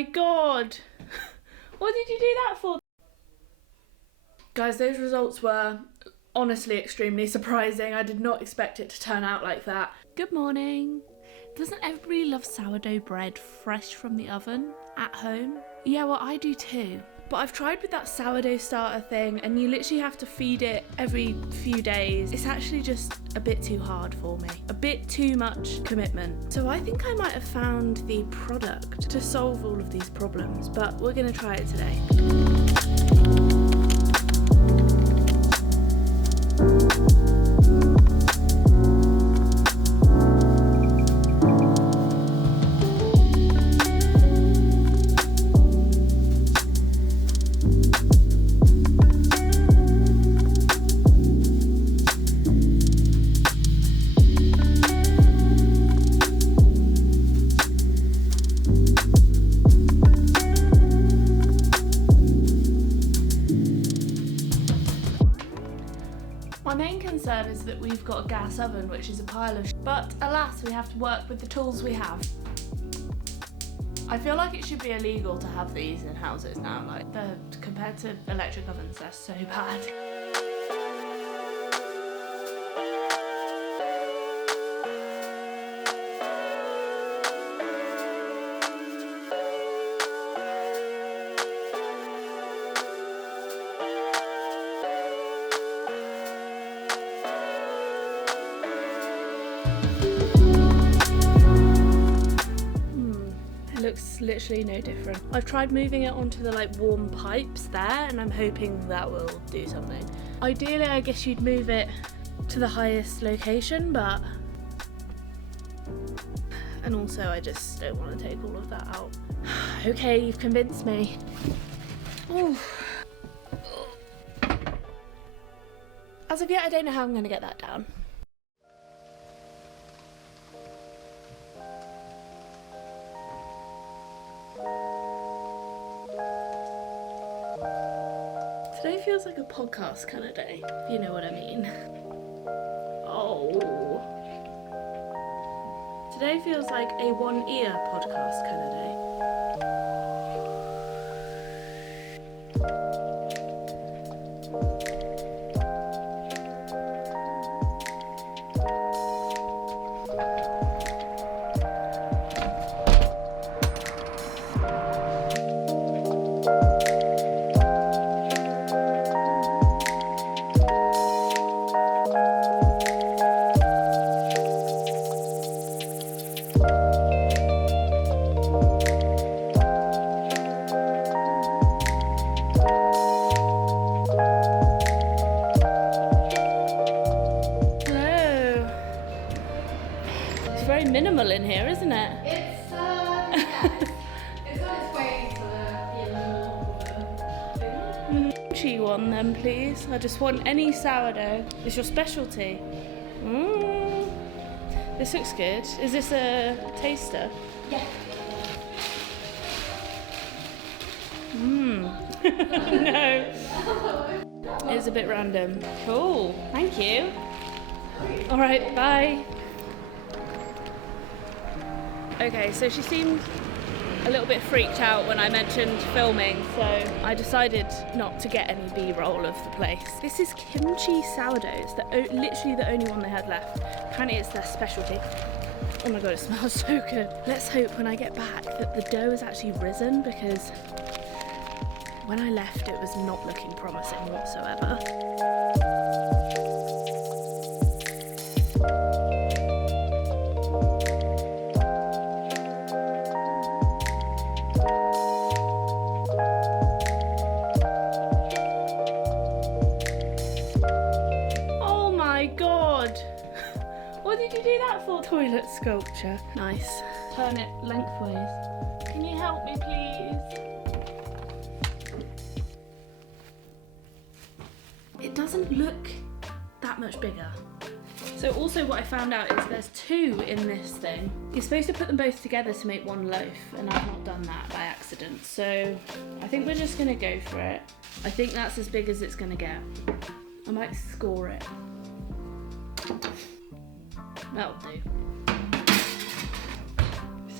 my god! What did you do that for? Guys, those results were honestly extremely surprising. I did not expect it to turn out like that. Good morning. Doesn't everybody love sourdough bread fresh from the oven at home? Yeah, well, I do too. But I've tried with that sourdough starter thing, and you literally have to feed it every few days. It's actually just a bit too hard for me. A bit too much commitment. So I think I might have found the product to solve all of these problems, but we're gonna try it today. My main concern is that we've got a gas oven, which is a pile of but alas, we have to work with the tools we have. I feel like it should be illegal to have these in houses now, like compared to electric ovens, they're so bad. Looks literally no different. I've tried moving it onto the warm pipes there, and I'm hoping that will do something. Ideally, I guess you'd move it to the highest location, but and also I just don't want to take all of that out. Okay, you've convinced me. Ooh. As of yet, I don't know how I'm going to get that down. Today feels like a podcast kind of day, if you know what I mean. Oh. Today feels like a one-ear podcast kind of day. Very minimal in here, isn't it? It's yeah, it's on its way to be a little bigger. Crunchy one then, please. I just want any sourdough. It's your specialty. This looks good. Is this a taster? Yeah. No. It's a bit random. Cool. Thank you. All right. Bye. Okay, so she seemed a little bit freaked out when I mentioned filming, so I decided not to get any B-roll of the place. This is kimchi sourdoughs, literally the only one they had left. Apparently it's their specialty. Oh my god, it smells so good. Let's hope when I get back that the dough has actually risen, because when I left it was not looking promising whatsoever. What did you do that for? Toilet sculpture. Nice. Turn it lengthways. Can you help me, please? It doesn't look that much bigger. So also what I found out is there's two in this thing. You're supposed to put them both together to make one loaf, and I've not done that by accident. So I think we're just gonna go for it. I think that's as big as it's gonna get. I might score it. That'll do.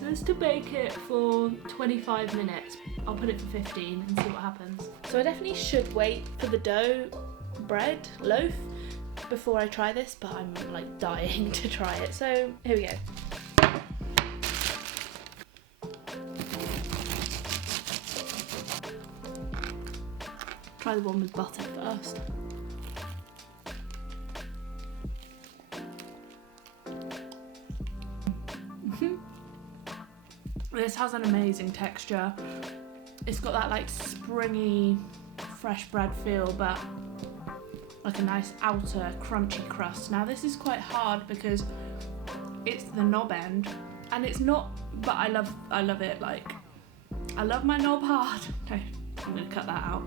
So says to bake it for 25 minutes. I'll put it for 15 and see what happens. So I definitely should wait for the dough bread loaf before I try this, but I'm like dying to try it. So here we go. Try the one with butter first. This has an amazing texture. It's got that like springy, fresh bread feel, but like a nice outer crunchy crust. Now this is quite hard because it's the knob end, and it's not, but I love it. Like, I love my knob hard. No, I'm gonna cut that out.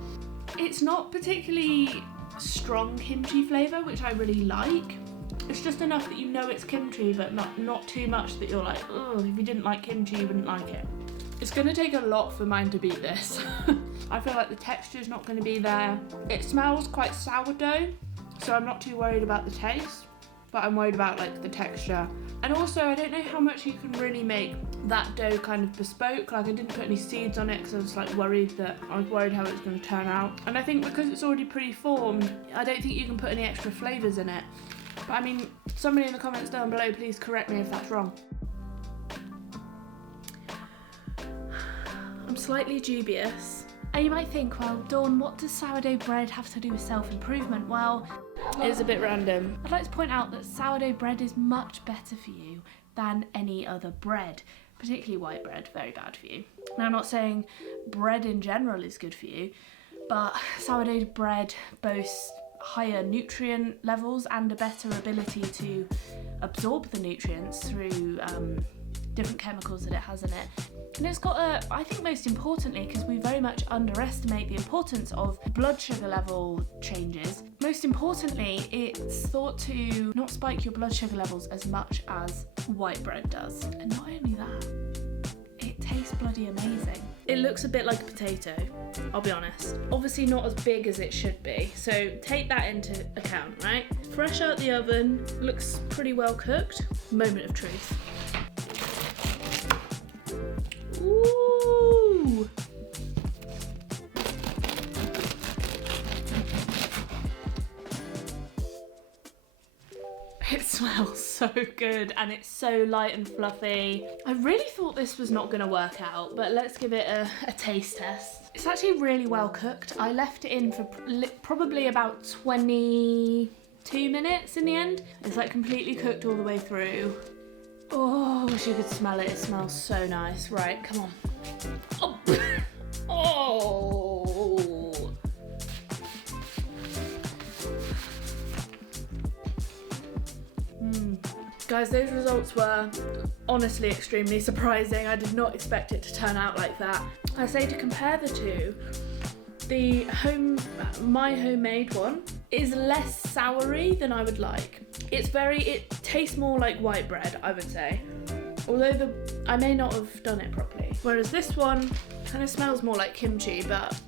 It's not particularly strong kimchi flavour, which I really like. It's just enough that you know it's kimchi, but not too much that you're like, oh, if you didn't like kimchi, you wouldn't like it. It's gonna take a lot for mine to beat this. I feel like the texture's not gonna be there. It smells quite sourdough, so I'm not too worried about the taste, but I'm worried about like the texture. And also, I don't know how much you can really make that dough kind of bespoke. Like, I didn't put any seeds on it because I was like worried how it was gonna turn out. And I think because it's already pre-formed, I don't think you can put any extra flavours in it. But I mean, somebody in the comments down below, please correct me if that's wrong. I'm slightly dubious. And you might think, well, Dawn, what does sourdough bread have to do with self-improvement? Well, it's a bit random. I'd like to point out that sourdough bread is much better for you than any other bread, particularly white bread, very bad for you. Now, I'm not saying bread in general is good for you, but sourdough bread boasts higher nutrient levels and a better ability to absorb the nutrients through different chemicals that it has in it. And it's got I think most importantly, because we very much underestimate the importance of blood sugar level changes, most importantly, it's thought to not spike your blood sugar levels as much as white bread does. And not only that, it tastes bloody amazing. It looks a bit like a potato, I'll be honest. Obviously not as big as it should be, so take that into account, right? Fresh out the oven, looks pretty well cooked. Moment of truth. Ooh! It smells so good and it's so light and fluffy. I really thought this was not gonna work out, but let's give it a taste test. It's actually really well cooked. I left it in for probably about 22 minutes in the end. It's like completely cooked all the way through. Oh, I wish you could smell it. It smells so nice. Right, come on. Oh! Oh! Guys, those results were honestly extremely surprising. I did not expect it to turn out like that. I say to compare the two, my homemade one is less soury than I would like. It tastes more like white bread, I would say. Although I may not have done it properly. Whereas this one kind of smells more like kimchi, but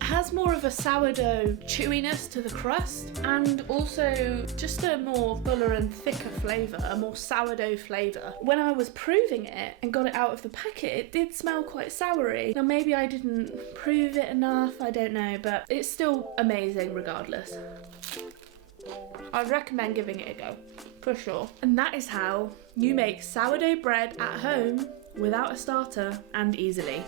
has more of a sourdough chewiness to the crust, and also just a more fuller and thicker flavour, a more sourdough flavour. When I was proving it and got it out of the packet, it did smell quite soury. Now maybe I didn't prove it enough, I don't know, but it's still amazing regardless. I'd recommend giving it a go, for sure. And that is how you make sourdough bread at home without a starter and easily.